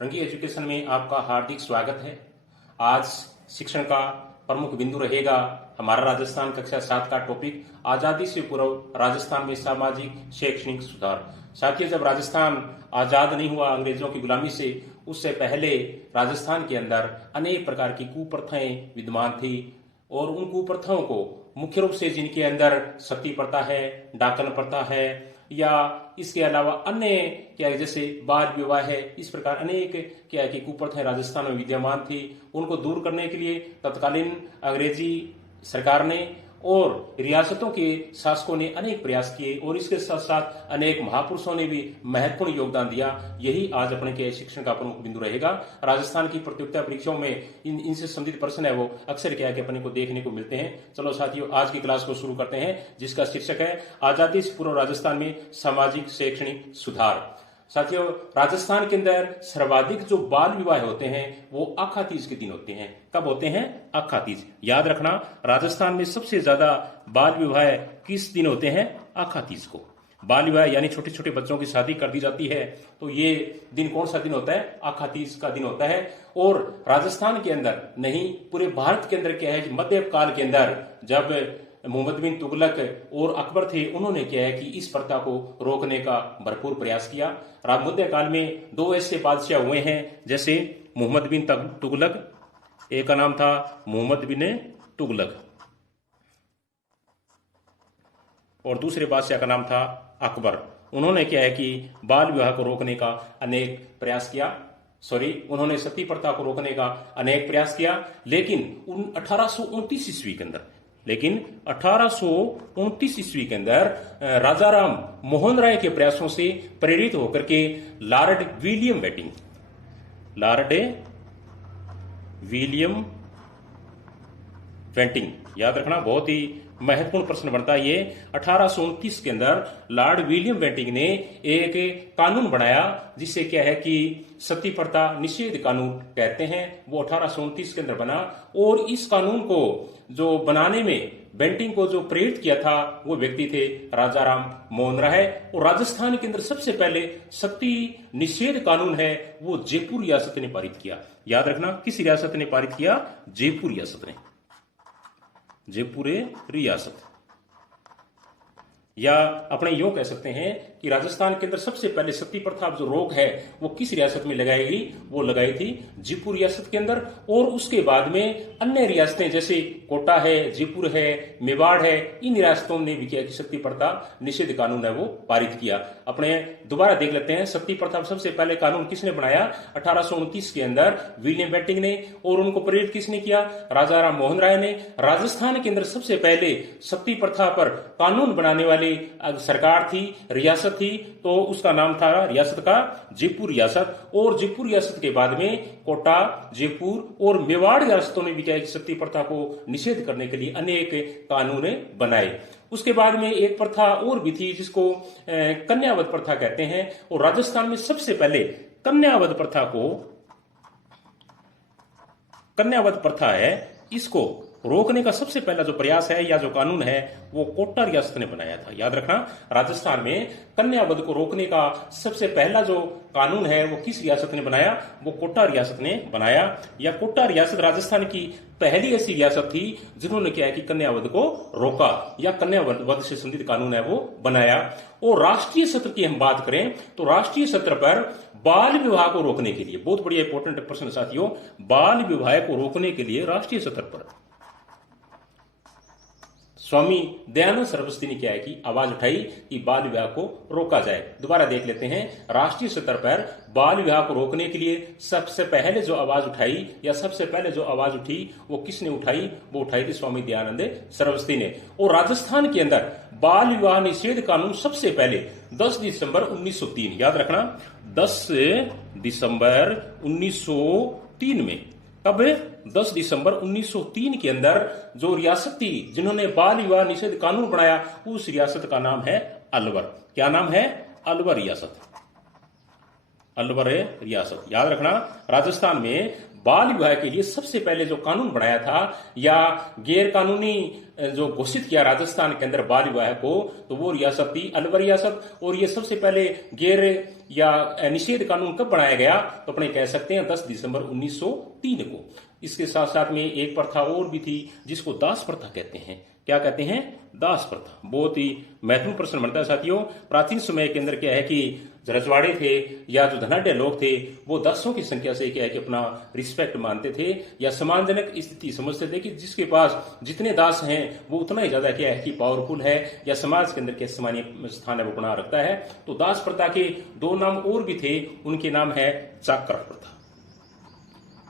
रंगी एजुकेशन में आपका हार्दिक स्वागत है। आज शिक्षण का प्रमुख बिंदु रहेगा हमारा राजस्थान कक्षा 7 का टॉपिक आजादी से पूर्व राजस्थान में सामाजिक शैक्षणिक सुधार। साथियों, जब राजस्थान आजाद नहीं हुआ अंग्रेजों की गुलामी से, उससे पहले राजस्थान के अंदर अनेक प्रकार की कुप्रथाएं विद्यमान थी और उन कुप्रथाओं को मुख्य रूप से जिनके अंदर सती प्रथा है, डाकन प्रथा है या इसके अलावा अन्य क्या जैसे बाल विवाह है, इस प्रकार अनेक क्या है कि कुप्रथाएं राजस्थान में विद्यमान थी। उनको दूर करने के लिए तत्कालीन अंग्रेजी सरकार ने और रियासतों के शासकों ने अनेक प्रयास किए और इसके साथ साथ अनेक महापुरुषों ने भी महत्वपूर्ण योगदान दिया। यही आज अपने के शिक्षण का प्रमुख बिंदु रहेगा। राजस्थान की प्रतियोगिता परीक्षाओं में इनसे संबंधित प्रश्न है वो अक्सर क्या है कि अपने को देखने को मिलते हैं। चलो साथियों, आज की क्लास को शुरू करते हैं जिसका शीर्षक है आजादी से पूर्व राजस्थान में सामाजिक शैक्षणिक सुधार। साथियों, राजस्थान के अंदर सर्वाधिक जो बाल विवाह होते हैं वो आखा तीज के दिन होते हैं। कब होते हैं? आखा तीज। याद रखना, राजस्थान में सबसे ज्यादा बाल विवाह किस दिन होते हैं? आखा तीज को। बाल विवाह यानी छोटे छोटे बच्चों की शादी कर दी जाती है, तो ये दिन कौन सा दिन होता है? आखा तीज का दिन होता है। और राजस्थान के अंदर नहीं, पूरे भारत के अंदर क्या है, मध्य काल के अंदर जब मोहम्मद बिन तुगलक और अकबर थे, उन्होंने क्या है कि इस प्रथा को रोकने का भरपूर प्रयास किया। मध्य काल में दो ऐसे बादशाह हुए हैं, जैसे मोहम्मद बिन तुगलक, एक का नाम था मोहम्मद बिन तुगलक और दूसरे बादशाह का नाम था अकबर। उन्होंने क्या है कि बाल विवाह को रोकने का अनेक प्रयास किया। उन्होंने सती प्रथा को रोकने का अनेक प्रयास किया, लेकिन 1829 ईस्वी के अंदर राजा राम मोहन राय के प्रयासों से प्रेरित होकर के लॉर्ड विलियम बेंटिंक, याद रखना बहुत ही महत्वपूर्ण प्रश्न बनता है ये। 1829 के अंदर लॉर्ड विलियम बेंटिंक ने एक कानून बनाया जिससे क्या है कि सती प्रथा निषेध कानून कहते हैं, वो 1829 के अंदर बना। और इस कानून को जो बनाने में बेंटिंक को जो प्रेरित किया था वो व्यक्ति थे राजा राम मोहन राय। और राजस्थान के अंदर सबसे पहले सती निषेध कानून है वो जयपुर रियासत ने पारित किया। याद रखना, किस रियासत ने पारित किया? जयपुर रियासत ने। जयपुर रियासत, या अपने यूं कह सकते हैं कि राजस्थान के अंदर सबसे पहले सती प्रथा जो रोक है वो किस रियासत में लगाई गई? वो लगाई थी जयपुर रियासत के अंदर। और उसके बाद में अन्य रियासतें जैसे कोटा है, जयपुर है, मेवाड़ है, इन रियासतों ने भी किया कि सती प्रथा निषेध कानून है वो पारित किया। अपने दोबारा देख लेते हैं, सती प्रथा सबसे पहले कानून किसने बनाया? 1829 के अंदर विलियम बेंटिंक ने। और उनको प्रेरित किसने किया? राजा राम मोहन राय ने। राजस्थान के अंदर सबसे पहले सती प्रथा पर कानून बनाने वाली सरकार थी, रियासत थी, तो उसका नाम था रियासत का जयपुर रियासत। और जयपुर रियासत के बाद में कोटा, जयपुर और मेवाड़ रियासतों ने भी क्या सती प्रथा को निषेध करने के लिए अनेक कानून बनाए। उसके बाद में एक प्रथा और भी थी जिसको कन्यावध प्रथा कहते हैं। और राजस्थान में सबसे पहले कन्यावध प्रथा है, इसको रोकने का सबसे पहला जो प्रयास है या जो कानून है वो कोटा रियासत ने बनाया था। याद रखना, राजस्थान में कन्यावध को रोकने का सबसे पहला जो कानून है वो किस रियासत ने बनाया? वो कोटा रियासत ने बनाया। या कोटा रियासत राजस्थान की पहली ऐसी रियासत थी जिन्होंने क्या है कि कन्यावध को रोका या कन्यावध से संबंधित कानून है वो बनाया। और राष्ट्रीय सत्र की हम बात करें तो राष्ट्रीय सत्र पर बाल विवाह को रोकने के लिए, बहुत बढ़िया इंपॉर्टेंट प्रश्न साथियों, बाल विवाह को रोकने के लिए राष्ट्रीय सत्र पर स्वामी दयानंद सरस्वती ने क्या है कि आवाज उठाई कि बाल विवाह को रोका जाए। दोबारा देख लेते हैं, राष्ट्रीय स्तर पर बाल विवाह को रोकने के लिए सबसे पहले जो आवाज उठाई या सबसे पहले जो आवाज उठी वो किसने उठाई? वो उठाई थी स्वामी दयानंद सरस्वती ने। और राजस्थान के अंदर बाल विवाह निषेध कानून सबसे पहले 10 दिसंबर 1903, याद रखना 10 दिसंबर 1903 में, कब? 10 दिसंबर 1903 के अंदर जो रियासत थी जिन्होंने बाल विवाह निषेध कानून बनाया उस रियासत का नाम है अलवर। क्या नाम है? अलवर रियासत। अलवर रियासत। याद रखना, राजस्थान में बाल विवाह के लिए सबसे पहले जो कानून बनाया था या गैर कानूनी जो घोषित किया राजस्थान के अंदर बाल विवाह को, तो वो रियासत थी अलवर रियासत। और ये सबसे पहले गैर या निषेध कानून कब बनाया गया, तो अपने कह सकते हैं 10 दिसंबर 1903 को। इसके साथ साथ में एक प्रथा और भी थी जिसको दास प्रथा कहते हैं। क्या कहते हैं? दास प्रथा। बहुत ही महत्वपूर्ण प्रश्न बनता है साथियों। प्राचीन समय के अंदर क्या है कि रजवाड़े थे या जो धनाढ़ लोग थे वो दासों की संख्या से क्या है कि अपना रिस्पेक्ट मानते थे या सम्मानजनक स्थिति समझते थे कि जिसके पास जितने दास हैं वो उतना ही ज्यादा क्या है कि पावरफुल है या समाज के अंदर क्या सम्मानीय स्थान है वो बना रखता है। तो दास प्रथा के 2 नाम और भी थे, उनके नाम है चाकर प्रथा।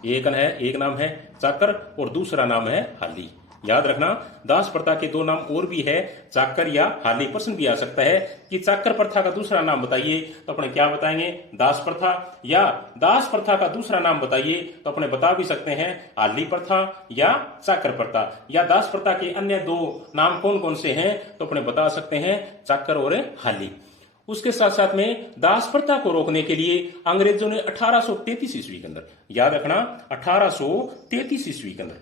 एक नाम है चाकर और दूसरा नाम है हाली। याद रखना, दास प्रथा के 2 नाम और भी है, चाकर या हाली। प्रश्न भी आ सकता है कि चाकर प्रथा का दूसरा नाम बताइए, तो अपने क्या बताएंगे? दास प्रथा। या दास प्रथा का दूसरा नाम बताइए, तो अपने बता भी सकते हैं हाली प्रथा या चाकर प्रथा। या दास प्रथा के अन्य 2 नाम कौन कौन से हैं, तो अपने बता सकते हैं चाकर और हाली। उसके साथ साथ में दास प्रथा को रोकने के लिए अंग्रेजों ने 1833 ईस्वी के अंदर, याद रखना 1833 ईस्वी के अंदर,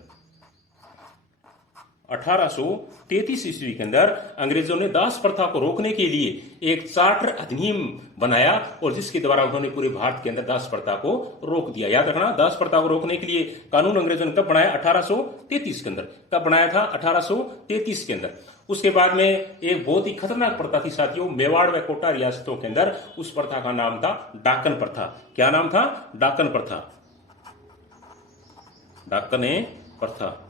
1833 ईस्वी के अंदर अंग्रेजों ने दास प्रथा को रोकने के लिए एक चार्टर अधिनियम बनाया और जिसके द्वारा उन्होंने पूरे भारत के अंदर दास प्रथा को रोक दिया। याद रखना, दास प्रथा को रोकने के लिए कानून अंग्रेजों ने कब बनाया? 1833 के अंदर। कब बनाया था? 1833 के अंदर। उसके बाद में एक बहुत ही खतरनाक प्रथा थी साथियों, मेवाड़ व कोटा रियासतों के अंदर। उस प्रथा का नाम था डाकन प्रथा। क्या नाम था? डाकन प्रथा। डाकन प्रथा।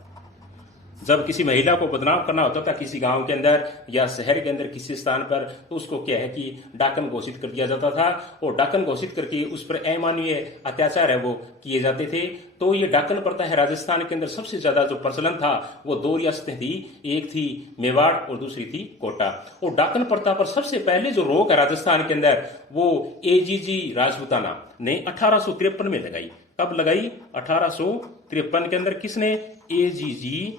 जब किसी महिला को बदनाम करना होता था किसी गांव के अंदर या शहर के अंदर किसी स्थान पर, तो उसको क्या है कि डाकन घोषित कर दिया जाता था और डाकन घोषित करके उस पर अमानवीय अत्याचार है वो किए जाते थे। तो ये डाकन प्रथा है राजस्थान के अंदर सबसे ज्यादा जो प्रचलन था वो 2 रियासतें थी, एक थी मेवाड़ और दूसरी थी कोटा। और डाकन प्रथा पर सबसे पहले जो रोक है राजस्थान के अंदर वो एजीजी राजपूताना ने 1853 में लगाई। कब लगाई? 1853 के अंदर। किसने? एजीजी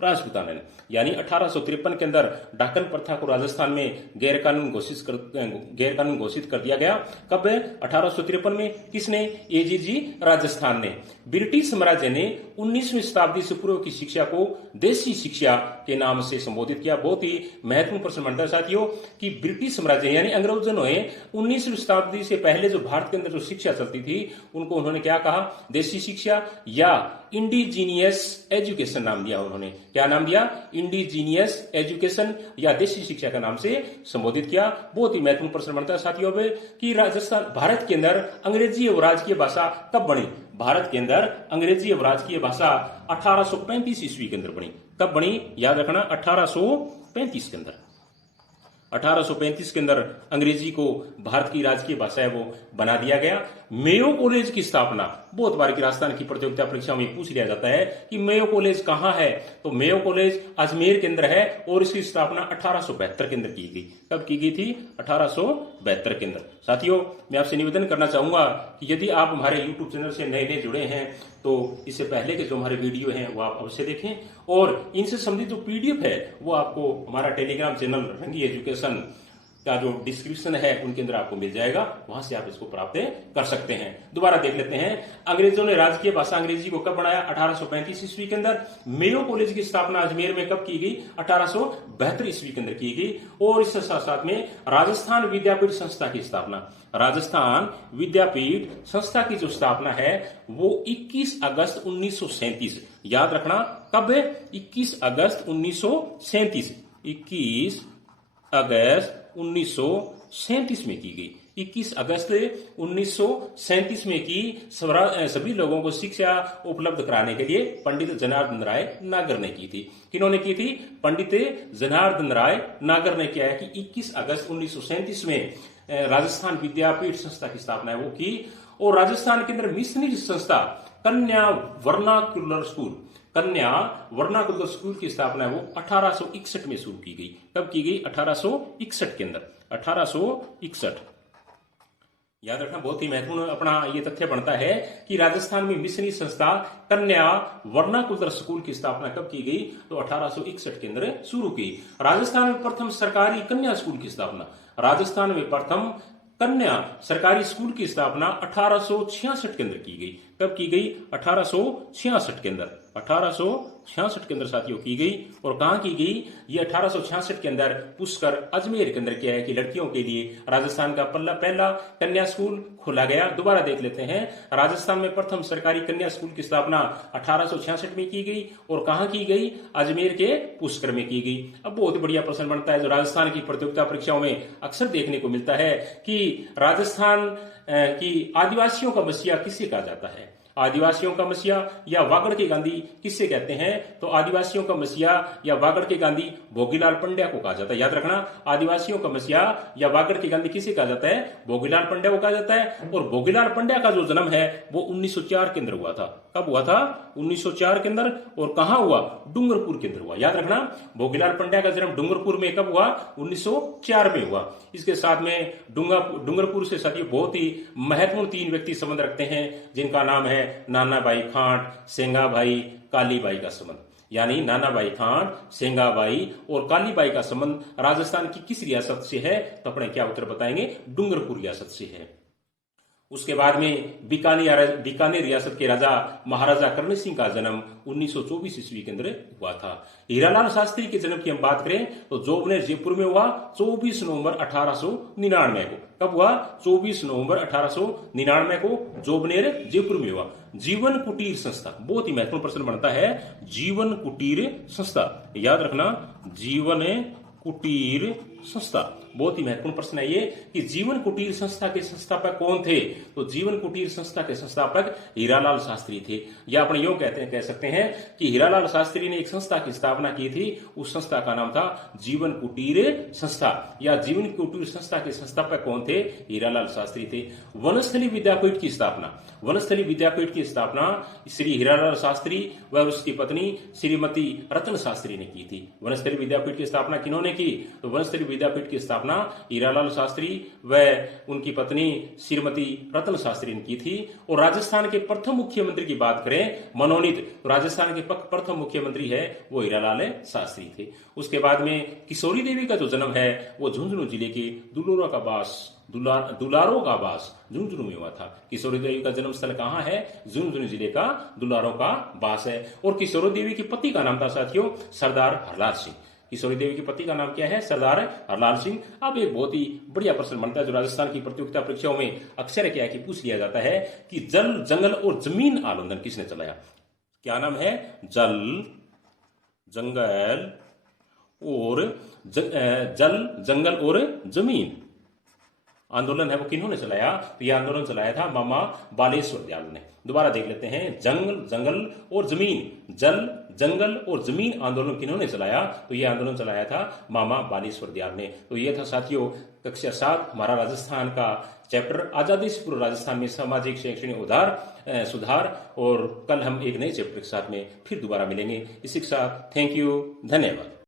राजपूताना ने। यानी 1853 के अंदर डाकन प्रथा को राजस्थान में गैर कानून घोषित कर दिया गया। कब? 1853 में। किसने? एजीजी राजस्थान ने। ब्रिटिश साम्राज्य ने 19वीं शताब्दी से पूर्व की शिक्षा को देसी शिक्षा के नाम से संबोधित किया। बहुत ही महत्वपूर्ण प्रश्न बनता है साथियों कि ब्रिटिश साम्राज्य यानी अंग्रेजों ने 19वीं शताब्दी से पहले जो भारत के अंदर जो शिक्षा चलती थी उनको उन्होंने क्या कहा? देसी शिक्षा या इंडिजीनियस एजुकेशन नाम दिया उन्होंने। क्या नाम दिया? इंडिजीनियस एजुकेशन या देसी शिक्षा का नाम से संबोधित किया। बहुत ही महत्वपूर्ण प्रश्न बनता है साथियों में कि राजस्थान भारत के अंदर अंग्रेजी और राजकीय भाषा कब बनी? भारत के अंदर अंग्रेजी और राजकीय भाषा 1835 ईस्वी के अंदर बनी। कब बनी? याद रखना 1835 के अंदर। 1835 के अंदर अंग्रेजी को भारत की राजकीय भाषा है वो बना दिया गया। मेयो कॉलेज की स्थापना बहुत बार की राजस्थान की प्रतियोगिता परीक्षा में पूछ लिया जाता है कि मेयो कॉलेज कहाँ है, तो मेयो कॉलेज अजमेर के अंदर है और इसकी स्थापना 1872 के अंदर की गई। कब की गई थी? 1872 के अंदर। साथियों, मैं आपसे निवेदन करना चाहूंगा कि यदि आप हमारे YouTube चैनल से नए जुड़े हैं तो इससे पहले के जो हमारे वीडियो हैं वो आप अवश्य देखें और इनसे संबंधित जो PDF है वो आपको हमारा टेलीग्राम चैनल रंगी एजुकेशन का जो डिस्क्रिप्शन है उनके अंदर आपको मिल जाएगा, वहां से आप इसको प्राप्त कर सकते हैं। दोबारा देख लेते हैं, अंग्रेजों ने राजकीय भाषा अंग्रेजी को कब बनाया? 1835 ईस्वी के अंदर। मेयो कॉलेज की स्थापना अजमेर में कब की गई? 1872 ईस्वी के अंदर की गई। और इसके साथ साथ में राजस्थान विद्यापीठ संस्था की स्थापना, राजस्थान विद्यापीठ संस्था की जो स्थापना है वो 21 अगस्त 1937, याद रखना कब है? 21 अगस्त 1937, 21 अगस्त 1937 में की गई। 21 अगस्त 1937 में की सभी लोगों को शिक्षा उपलब्ध कराने के लिए पंडित जनार्दन राय नागर ने की थी। किन्होंने की थी? पंडित जनार्दन राय नागर ने किया है कि 21 अगस्त 1937 में राजस्थान विद्यापीठ संस्था की स्थापना है वो की। और राजस्थान के अंदर मिशनरी संस्था कन्या वर्नाक्युलर स्कूल, कन्या वर्नाकुलर स्कूल की स्थापना है वो 1861 में शुरू की गई। कब की गई? 1861 के अंदर, 1861। याद रखना, बहुत ही महत्वपूर्ण अपना ये तथ्य बनता है कि राजस्थान में मिशनरी संस्था कन्या वर्नाकुलर स्कूल की स्थापना कब की गई? तो 1861 के अंदर शुरू की। राजस्थान में प्रथम सरकारी कन्या स्कूल की स्थापना, राजस्थान में प्रथम कन्या सरकारी स्कूल की स्थापना 1866 के अंदर की गई। कब की गई? 1866 के अंदर। 1866 के अंदर साथियों की गई। और कहां की गई? ये 1866 के अंदर पुष्कर अजमेर के अंदर क्या है कि लड़कियों के लिए राजस्थान का पहला कन्या स्कूल खोला गया। दोबारा देख लेते हैं। राजस्थान में प्रथम सरकारी कन्या स्कूल की स्थापना 1866 में की गई। और कहां की गई? अजमेर के पुष्कर में की गई। अब बहुत बढ़िया प्रश्न बनता है जो राजस्थान की प्रतियोगिता परीक्षाओं में अक्सर देखने को मिलता है कि राजस्थान की आदिवासियों का मसीहा किसे कहा जाता है? आदिवासियों का मसीहा या वागड़ के गांधी किससे कहते हैं? तो आदिवासियों का मसीहा या वागड़ के गांधी भोगीलाल पंड्या को कहा जाता है। याद रखना, आदिवासियों का मसीहा या वागड़ के गांधी किसे कहा जाता है? भोगीलाल पंड्या को कहा जाता है। और भोगीलाल पंड्या का जो जन्म है वो 1904 के अंदर हुआ था। कब हुआ था? 1904 के अंदर। और कहां हुआ? डूंगरपुर के अंदर हुआ। याद रखना, भोगीलाल पंड्या का जन्म डूंगरपुर में कब हुआ? 1904 में हुआ। इसके साथ में डूंगरपुर से साथियों बहुत ही महत्वपूर्ण 3 व्यक्ति संबंध रखते हैं जिनका नाम है नानाभाई खांट, सेंगाभाई, कालीबाई का संबंध। यानी नानाभाई खांट, सेंगाबाई और कालीबाई का संबंध राजस्थान की किस रियासत से है? तो अपने क्या उत्तर बताएंगे? डूंगरपुर रियासत से है। उसके बाद में बीकानेर रियासत के राजा महाराजा कर्ण सिंह का जन्म 1924 ईस्वी के अंदर हुआ था। हीरालाल शास्त्री के जन्म की हम बात करें तो जोबनेर जयपुर में हुआ 24 नवंबर 1899 को। कब हुआ? 24 नवंबर 1899 को जोबनेर जयपुर में हुआ। जीवन कुटीर संस्था, बहुत ही महत्वपूर्ण प्रश्न बनता है। जीवन कुटीर संस्था, याद रखना, जीवन कुटीर संस्था, बहुत ही महत्वपूर्ण प्रश्न है ये कि जीवन कुटीर संस्था के संस्थापक कौन थे? तो जीवन कुटीर संस्था के संस्थापक हीरालाल शास्त्री थे। या अपने यूं कह सकते हैं कि हीरालाल शास्त्री ने एक संस्था की स्थापना की थी। उस संस्था का नाम था जीवन कुटीर संस्था। या जीवन कुटीर संस्था के संस्थापक कौन थे? हीरालाल शास्त्री थे। वनस्थली विद्यापीठ की स्थापना, वनस्थली विद्यापीठ की स्थापना श्री हीरालाल शास्त्री व उसकी पत्नी श्रीमती रत्न शास्त्री ने की थी। वनस्थली विद्यापीठ की स्थापना किन्होंने की? तो वनस्थली विद्यापीठ की स्थापना हीरालाल शास्त्री व उनकी पत्नी श्रीमती रत्न शास्त्री ने की थी। और राजस्थान के प्रथम मुख्यमंत्री की बात करें, मनोनीत, तो राजस्थान के प्रथम मुख्यमंत्री है वो हीरालाल शास्त्री थे। उसके बाद में किशोरी देवी का जो जन्म है वो झुंझुनू जिले के दुलारो का बास झुंझुनू में हुआ था। किशोरी देवी का जन्म स्थल कहां है? झुंझुनू जिले का दुलारो का बास है। और किशोरी देवी के पति का नाम था साथियों सरदार हरलाल सिंह। किशोरी देवी के पति का नाम क्या है? सरदार हरलाल सिंह। अब एक बहुत ही बढ़िया प्रश्न बनता है जो राजस्थान की प्रतियोगिता परीक्षाओं में अक्सर क्या है कि पूछ लिया जाता है कि जल, जंगल और जमीन आंदोलन किसने चलाया? क्या नाम है? जल, जंगल और जल, जंगल और जमीन आंदोलन है वो किन्होंने चलाया? तो यह आंदोलन चलाया था मामा बालेश्वर दयाल ने। दोबारा देख लेते हैं। जंगल और जमीन, जल, जंगल और जमीन आंदोलन किन्होंने चलाया? तो यह आंदोलन चलाया था मामा बालेश्वर दयाल ने। तो यह था साथियों कक्षा 7 हमारा राजस्थान का चैप्टर आजादी से पूर्व राजस्थान में सामाजिक शैक्षणिक सुधार। और कल हम एक नए चैप्टर के साथ में फिर दोबारा मिलेंगे। इसी के साथ थैंक यू, धन्यवाद।